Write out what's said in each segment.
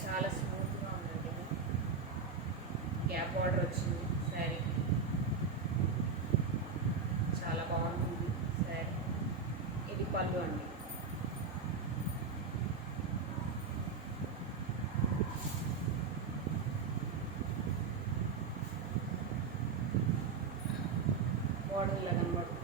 చాలా స్మూత్గా ఉందండి. గ్యాప్ బార్డర్ వచ్చింది శారీ. చాలా బాగుంటుంది శారీ. ఇది పళ్ళు అండి. బార్డర్ ఇలా కనబడుతుంది.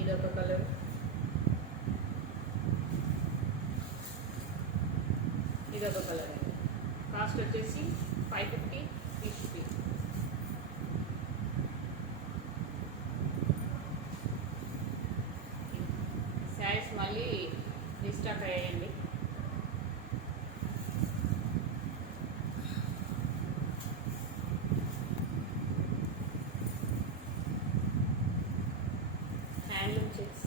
ఇదొక కలర్, ఇదొక కలర్ అండి. కాస్ట్ వచ్చేసి 550 350. శారీస్ మళ్ళీ రీస్టాక్ అయ్యాయండి. Handloom checks.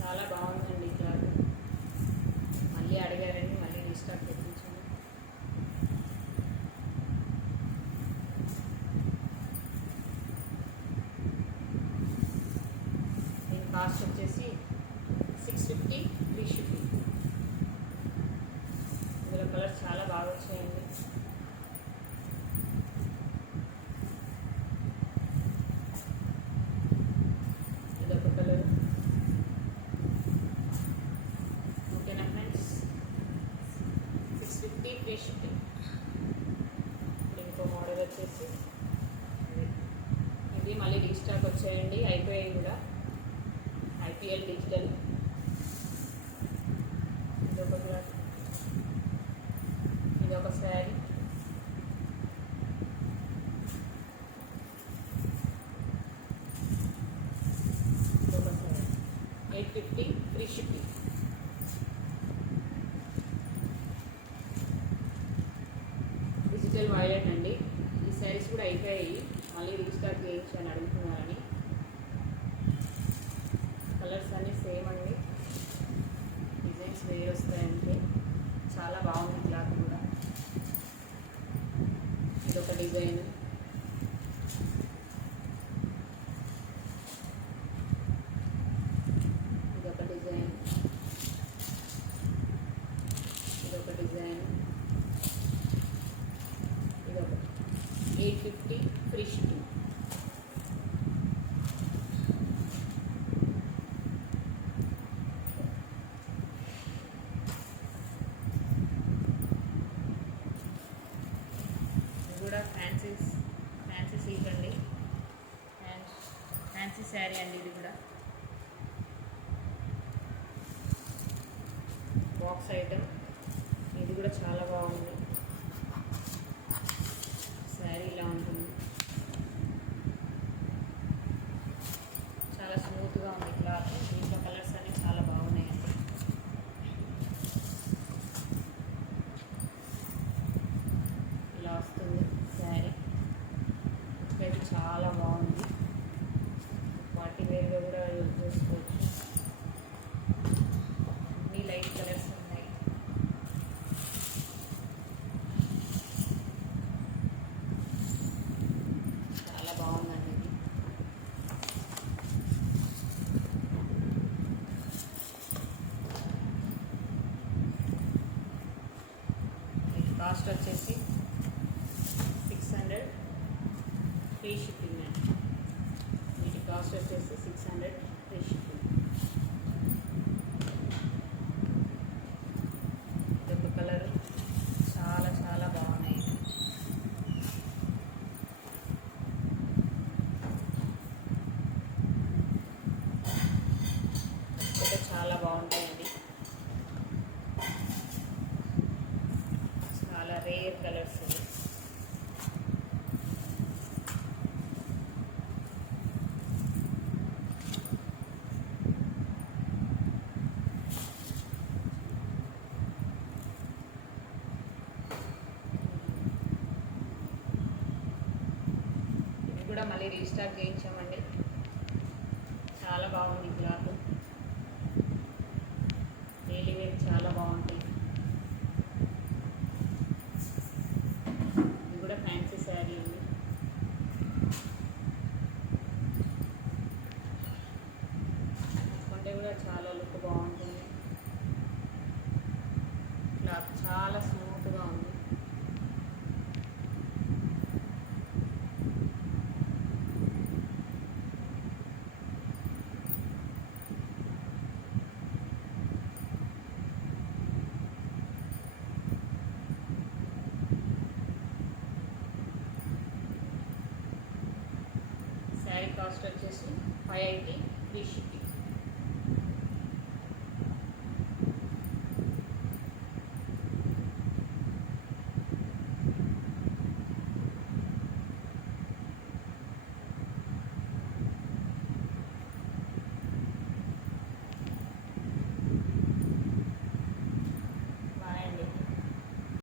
చాలా బాగుందండి క్లాత్. మళ్ళీ అడిగారండి, మళ్ళీ రీస్టాక్ తెప్పించాను. దీని కాస్ట్ వచ్చేసి 650 350. ఇందులో కలర్స్ చాలా బాగా వచ్చాయండి. ఇదొక కలర్. ఓకేనా ఫ్రెండ్స్, 650 350. ఇంకో మోడల్ వచ్చేసి ఇది మళ్ళీ రీస్టాక్ వచ్చాయండి, అయిపోయాయి కూడా. IPL digital. ఇదొక కలర్, ఇదొక శారీ. ఇదొక శారీ 850 350. డిజిటల్ వైలెట్ అండి. ఈ శారీస్ కూడా అయిపోయాయి, మళ్ళీ రీస్టాక్ చేయించాను అడుగుతున్నారని. కలర్స్ అన్నీ సేమ్ అండి, డిజైన్స్ వేరే వస్తాయంటే. చాలా బాగుంది క్లాత్ కూడా. ఇదొక డిజైన్, ఇదొక డిజైన్, ఇదొక డిజైన్, ఇదొక 850 ఫ్రీ షిప్పింగ్. కూడా ఫ్యాన్సీ సిల్క్ అండి. ఫ్యాన్సీ శారీ అండి. ఇది కూడా బాక్స్ ఐటమ్. ఇది కూడా చాలా బాగుంది. శారీ ఇలా ఉంటుంది, చాలా స్మూత్గా ఉంది క్లాత్. దీంట్లో కలర్స్ అన్నీ చాలా బాగున్నాయండి. ఇలా వస్తుంది శారీ. అయితే చాలా బాగుంది, పార్టీ వేర్గా కూడా యూజ్ చేసుకోవచ్చు. అన్ని లైట్ కలర్స్ ఉన్నాయి. చాలా బాగుందండి ఇది. ఇది కాస్ట్ వచ్చేసి 600 ఫ్రీ షిప్పింగ్ అండి. వీటి కాస్ట్ వచ్చేసి 600 ఫ్రీ షిప్పింగ్. ఇదొక కలర్, చాలా చాలా బాగున్నాయి. ఇదొక చాలా బాగుంటాయండి. చాలా రేర్ కలర్స్ ఇవి. కూడా మళ్ళీ రీస్టాక్ చేయించామండి. చాలా బాగుంది క్లాత్, డైలీ వేర్ చాలా బాగుంటాయి. ఇది కూడా ఫ్యాన్సీ శారీ ఉంది. కట్టుకుంటే కూడా చాలా లుక్ బాగుంటుంది. క్లాత్ చాలా స్మూత్గా ఉంది. శారీ కాస్ట్ వచ్చేసి 580 ఫ్రీ షిప్పింగ్.